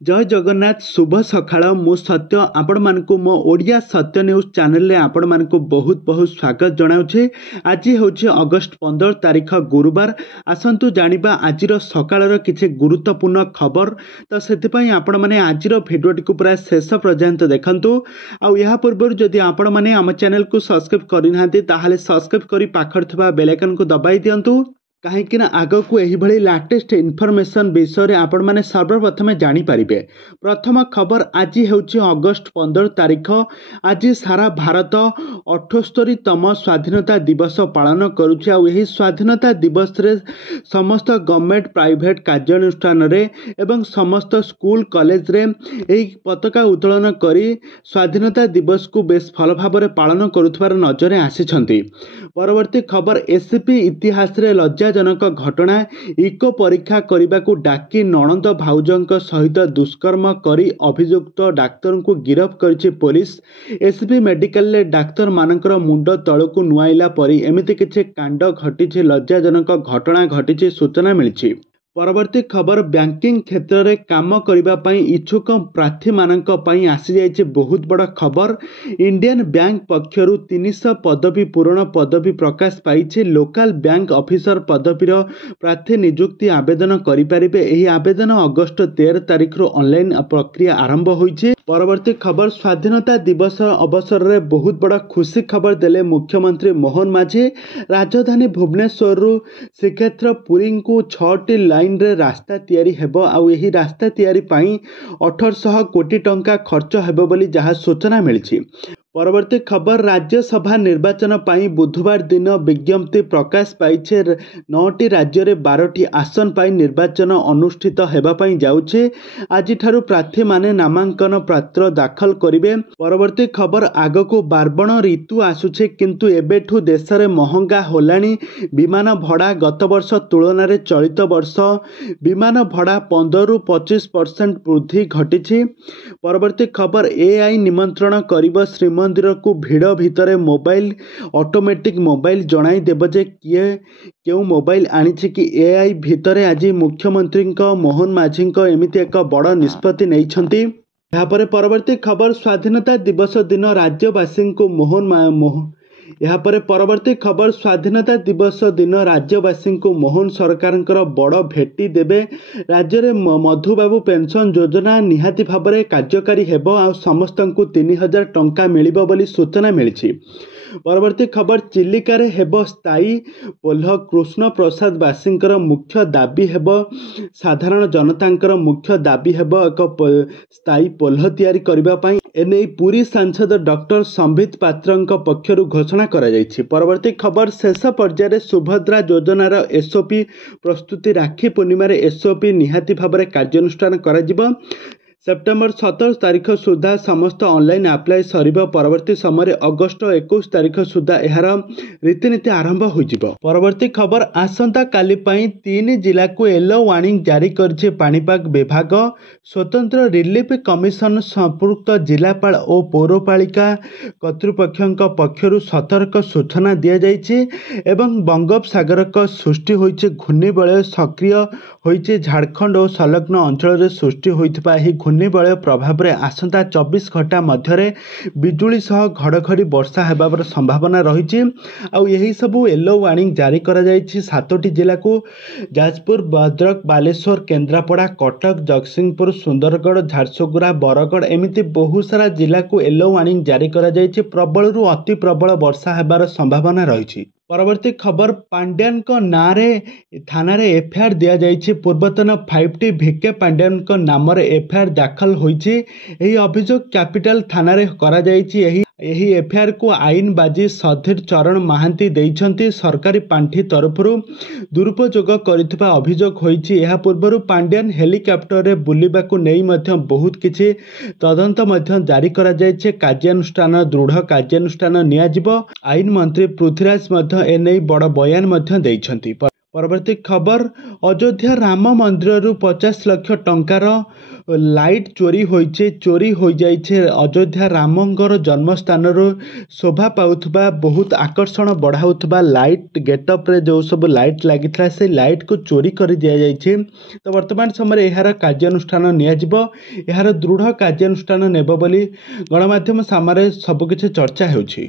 जय जगन्नाथ शुभ सकाळ मु सत्य आपण मानकु मो ओडिया सत्य न्यूज चैनल रे आपण मानकु बहुत बहुत स्वागत जनाउछे। आज होछि अगस्त 15 तारिख गुरुवार। आसंतु जानिबा आजिर सकाळर किछि गुरुत्वपूर्ण खबर। तो सेति पई आपण माने आजिर भिडियोटी को पूरा शेष पर्यंत देखंतु। आ या पूर्व जदि आपण माने हम चैनल को सब्सक्राइब करि नाहंती ताहाले सब्सक्राइब करि पाखर थबा बेल आइकन को दबाई दियंतु। कहीं आग को यही लाटेस्ट इनफॉरमेशन विषय आपण माने सर्वप्रथमे जानी पारिबे। प्रथम खबर आज हेउछि अगस्त 15 तारिख। आज सारा भारत 78तम स्वाधीनता दिवस पालन करुछि। आ यही स्वाधीनता दिवस रे समस्त गवर्नमेंट प्राइवेट कार्यानुष्ठान रे एवं समस्त स्कूल कॉलेज रे एही पताका उत्तोलन करी स्वाधीनता दिवस को बेस भल भाव में पालन करुथबार नजर आसीछंती। परवर्ती खबर एसपी इतिहास रे लज्जाजनक घटना। इको परीक्षा करने को डाकी नणंद भाउजंक सहित दुष्कर्म करी अभियुक्त डाक्तर को गिरफ करिछि पुलिस। एसपी मेडिकल ले डाक्तर मानकर मुंड तळकु नुआइला परी एमिति किछि कांड घटिछि। लज्जाजनक घटना घटिछि सूचना मिलिछि। परवर्ती खबर बैंकिंग क्षेत्र में काम करने इच्छुक प्रार्थी मानक पई आसी जाइए बहुत बड़ खबर। इंडियन बैंक पक्षरु 300 पदवी पूरण पदवी प्रकाश पाई। लोकल बैंक ऑफिसर पदवीर प्रार्थी नियुक्ति आवेदन करें। यही आवेदन अगस्त 13 तारिख ऑनलाइन प्रक्रिया आरंभ होइछे। परवर्ती खबर स्वाधीनता दिवस अवसर में बहुत बड़ा खुशी खबर देले मुख्यमंत्री मोहन माझी। राजधानी भुवनेश्वर श्रीक्षेत्र पुरी को 6टी लाइन रे रास्ता तैयारी हेबो। आउ यही रास्ता तैयारी पई 1800 कोटी टंका खर्च हेबो बोली जहाँ सूचना मिली। परवर्ती खबर राज्यसभा निर्वाचन पाई बुधवार दिन विज्ञप्ति प्रकाश पाई। 9टी राज्य रे 12टी आसन पाई निर्वाचन अनुष्ठित हेबा पाई जाउछे। आज ठारू प्रार्थी माने नामांकन पत्र दाखल करिवे। परवर्ती खबर आग को बारबण ऋतु आसुछे किंतु एबेठू देश रे महंगा होलानी विमान भड़ा। गत वर्ष तुलन रे चलित वर्ष विमान भड़ा 15 रु 25% वृद्धि घटिछि। परवर्ती खबर एआई निमंत्रण करिब श्रीमंदिर को भिड़ भितर मोबाइल ऑटोमेटिक मोबाइल जणाई देव जे किए क्यों मोबाइल आनी कि एआई भितर। आज मुख्यमंत्री मोहन माझी एमिति एक बड़ निष्पत्ति नैछंती। यहाँ पर परवर्ती खबर स्वाधीनता दिवस दिन राज्यवासी को यहाँ पर परवर्ती खबर स्वाधीनता दिवस दिन राज्यवासी को मोहन सरकार बड़ भेटी देवे। राज्य में मधुबाबू पेंशन योजना निहाती भाव में कार्यकारी हेबो। आ समस्त को 3000 टंका मिलिबो बोली सूचना मिली। परवर्ती खबर चिलिका रे हेबो स्थायी पोल्ह। कृष्ण प्रसाद वासींकर मुख्य दाबी हेबो साधारण जनतांकर मुख्य दाबी हेबो एक स्थायी पोल्ह तैयारी करबा पई। एने पुरी सांसद डॉक्टर संबित पात्रंक पक्षरु घोषणा करा जायछि। परवर्ती खबर शेष पर्यायर सुभद्रा योजनार एसओपी प्रस्तुति। राखी पूर्णिमा रे एसओपी निहाती भाव में कार्यानुष्ठान करा जिवो। सेप्टेम्बर 17 तारिख सुधा समस्त ऑनलाइन अप्लाई सरिबो। परवर्ती समय अगस्त 21 तारिख सुधा यार रीतिनीति आरंभ होइजिबो। परवर्ती खबर आसंता काली पई 3 जिला को येलो वार्निंग जारी करछि पाणीपाग विभाग। स्वतंत्र रिलीफ कमिशन संपुक्त जिलापाल और पौरपालिका कर्तृपक्षक पक्षरु सतर्क सूचना दिया जाइछि। एवं बंगोपसागर का सृष्टि होइछि घूर्णिबलय सक्रिय होइछि। झारखंड और संलग्न अंचल रे सृष्टि होइथिबा एही घूर्णिबलय प्रभाव में आसंता 24 घंटा मध्य बिजुली सह घड़घड़ी वर्षा हेबार संभावना रही। यही सबू येलो वार्निंग जारी करा जाइछि 7टी जिला को। जाजपुर भद्रक बालेश्वर केन्द्रापड़ा कटक जगतसिंहपुर सुंदरगढ़ झारसुगुड़ा बरगढ़ एमिति बहुत सारा जिला को येलो वार्निंग जारी करा जाइछि। प्रबल रु अति प्रबल वर्षा हेबार संभावना रही। परवर्ती खबर पांड्यान नाँ थाना एफआईआर दिया जाइछि। पूर्वतन 5T भिके पांड्यान नाम एफआईआर दाखल होइछि। एही अभियोग कैपिटल थाना करा जाइछि। यही एफआईआर को आईन बाजी सधीर चरण महांती देइछंती। सरकारी पांठी तरफरु दुरुपयोग करिथिबा अभियोग होइछि। एहा पूर्वरु पांड्यान हेलिकॉप्टर रे बुलिबाकू नेई मध्य बहुत किछि तदंत मध्य जारी करा जाइछि। कार्यानुष्ठान दृढ़ कार्यानुष्ठान नियाजिबो। आईन मंत्री पृथ्वीराज मध्य एने बड़ बयान मध्य देइछंती। परवर्ती खबर अयोध्या राम मंदिर 50 लाख टंकार लाइट चोरी होइछे चोरी हो जाइछे अयोध्या रामंगर जन्मस्थान शोभा पाउथबा बहुत आकर्षण बढ़ाउथबा लाइट गेटअप रे जो सब लाइट लागिथला से लाइट को चोरी कर दिया जाइछे। तो वर्तमान समय एहार कार्यानुष्ठान नियाजिबो एहार दृढ़ कार्यानुष्ठान नेबो बोली गणमाध्यम सामने सबकिछि चर्चा हेउछि।